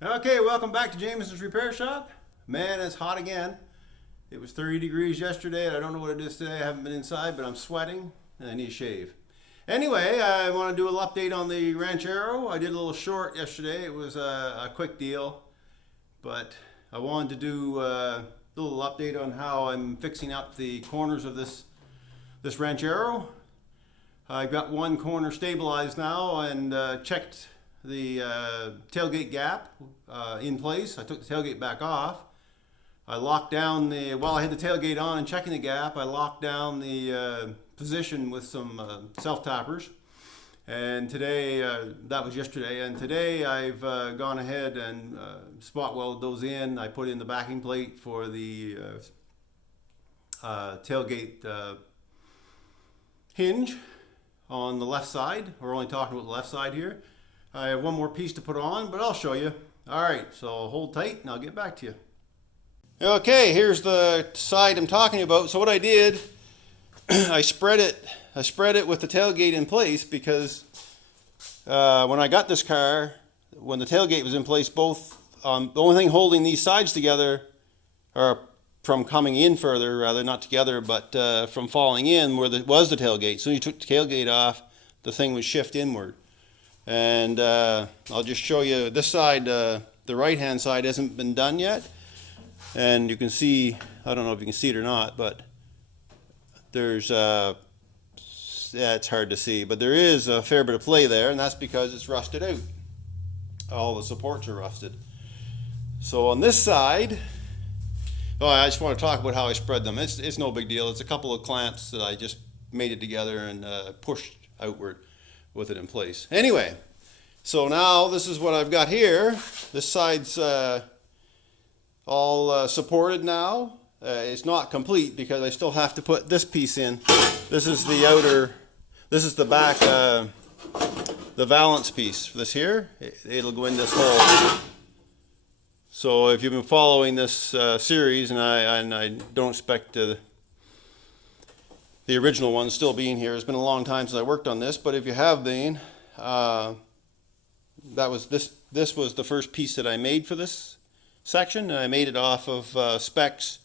Okay, welcome back to Jameson's Repair Shop. Man, it's hot again. It was 30 degrees yesterday, and I don't know what it is today. I haven't been inside, but I'm sweating, and I need a shave. Anyway, I want to do a little update on the Ranchero. I did a little short yesterday. It was a quick deal, but I wanted to do a little update on how I'm fixing up the corners of this Ranchero. I've got one corner stabilized now and checked the tailgate gap in place. I took the tailgate back off. I locked down while I had the tailgate on and checking the gap, I locked down the position with some self-tappers. And today, that was yesterday, and today I've gone ahead and spot welded those in. I put in the backing plate for the tailgate hinge on the left side. We're only talking about the left side here. I have one more piece to put on, but I'll show you. All right, so hold tight and I'll get back to you. Okay, here's the side I'm talking about. So what I did, I spread it with the tailgate in place because when I got this car, when the tailgate was in place, both the only thing holding these sides together, or from coming in further, rather not together, but from falling in, was the tailgate. So you took the tailgate off, the thing would shift inward. And I'll just show you this side. The right hand side hasn't been done yet, and you can see, I don't know if you can see it or not, but there's yeah, it's hard to see, but there is a fair bit of play there, and that's because it's rusted out. All the supports are rusted. So on this side, I just want to talk about how I spread them. It's no big deal. It's a couple of clamps that I just mated together and pushed outward with it in place. Anyway, so now this is what I've got here. This side's all supported now. It's not complete because I still have to put this piece in. This is the outer, this is the back, the valance piece for this here. It'll go in this hole. So if you've been following this series, and I don't expect the original one still being here. It's been a long time since I worked on this, but if you have been, this was the first piece that I made for this section, and I made it off of specs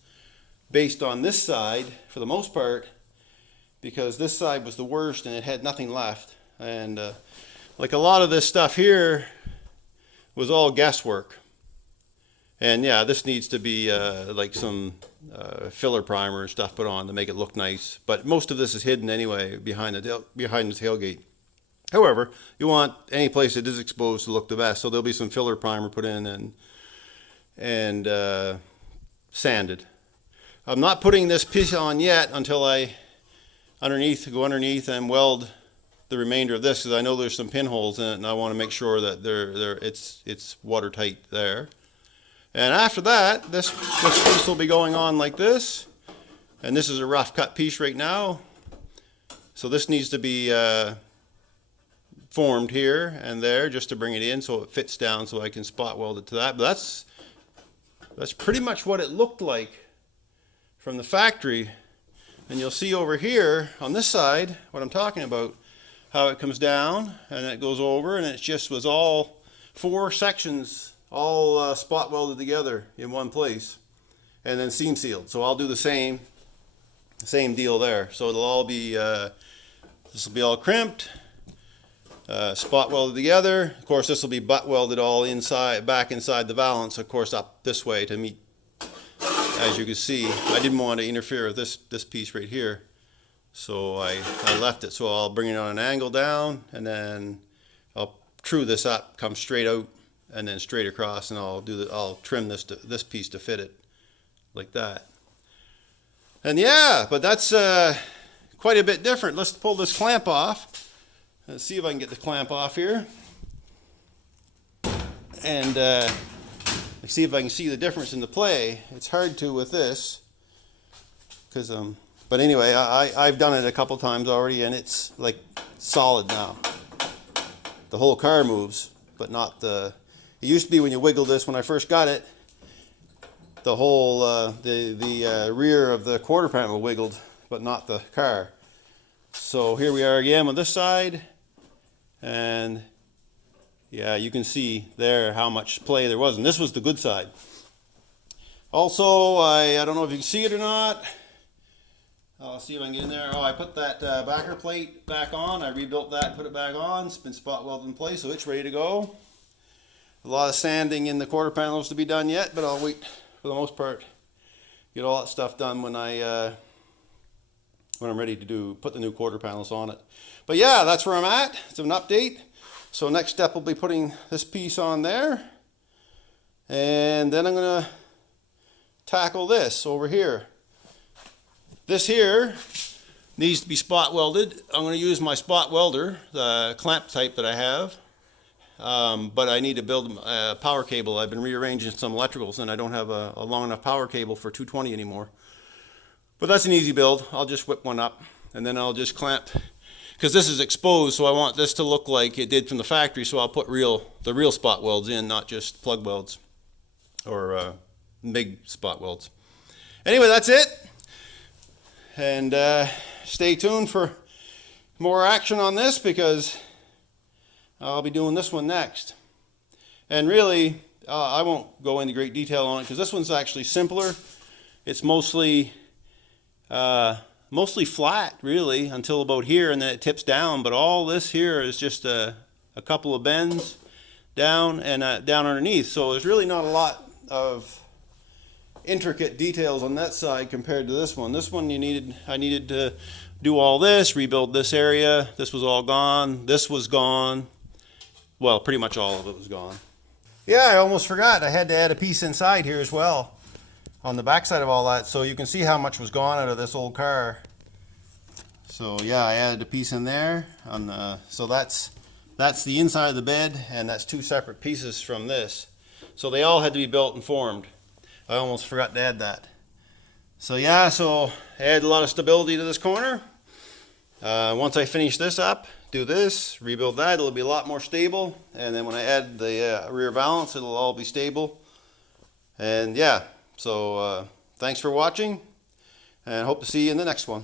based on this side for the most part, because this side was the worst and it had nothing left. And like a lot of this stuff here was all guesswork. And yeah, this needs to be like some filler primer and stuff put on to make it look nice. But most of this is hidden anyway behind the tailgate. However, you want any place that is exposed to look the best. So there'll be some filler primer put in and sanded. I'm not putting this piece on yet until I go underneath and weld the remainder of this, because I know there's some pinholes in it, and I want to make sure that it's watertight there. And after that, this piece will be going on like this. And this is a rough cut piece right now. So this needs to be formed here and there just to bring it in so it fits down so I can spot weld it to that. But that's pretty much what it looked like from the factory. And you'll see over here on this side what I'm talking about, how it comes down and it goes over, and it just was all 4 sections all spot welded together in one place and then seam sealed. So I'll do the same deal there. So it'll all be this will be all crimped, spot welded together. Of course, this will be butt welded all inside, back inside the valance, of course, up this way to meet. As you can see, I didn't want to interfere with this piece right here, so I left it. So I'll bring it on an angle down, and then I'll true this up, come straight out, and then straight across, and I'll trim this piece to fit it like that. And yeah, but that's quite a bit different. Let's pull this clamp off. Let's see if I can get the clamp off here, and let's see if I can see the difference in the play. It's hard to with this, because but anyway, I've done it a couple times already, and it's like solid now. The whole car moves, but not the. It used to be when you wiggle this, when I first got it, the whole the rear of the quarter panel wiggled, but not the car. So here we are again on this side, and yeah, you can see there how much play there was, and this was the good side. Also, I don't know if you can see it or not. I'll see if I can get in there. Oh, I put that backer plate back on. I rebuilt that, put it back on. It's been spot welded in place, so it's ready to go. A lot of sanding in the quarter panels to be done yet, but I'll wait for the most part. Get all that stuff done when I'm ready to put the new quarter panels on it. But yeah, that's where I'm at. It's an update. So next step will be putting this piece on there, and then I'm gonna tackle this over here. This here needs to be spot welded. I'm going to use my spot welder, the clamp type that I have, but I need to build a power cable. I've been rearranging some electricals and I don't have a long enough power cable for 220 anymore. But that's an easy build. I'll just whip one up and then I'll just clamp, because this is exposed, so I want this to look like it did from the factory, so I'll put the real spot welds in, not just plug welds or big spot welds. Anyway, that's it. And stay tuned for more action on this, because I'll be doing this one next. And really, I won't go into great detail on it because this one's actually simpler. It's mostly flat, really, until about here, and then it tips down. But all this here is just a couple of bends down and down underneath. So there's really not a lot of intricate details on that side compared to this one. This one I needed to do all this, rebuild this area. This was all gone. This was gone. Well, pretty much all of it was gone. Yeah, I almost forgot. I had to add a piece inside here as well on the back side of all that, so you can see how much was gone out of this old car. So yeah, I added a piece in there so that's the inside of the bed, and that's two separate pieces from this. So they all had to be built and formed. I almost forgot to add that. So yeah, so I add a lot of stability to this corner. Once I finish this up, do this, rebuild that, it'll be a lot more stable. And then when I add the rear balance, it'll all be stable. And yeah, so thanks for watching, and hope to see you in the next one.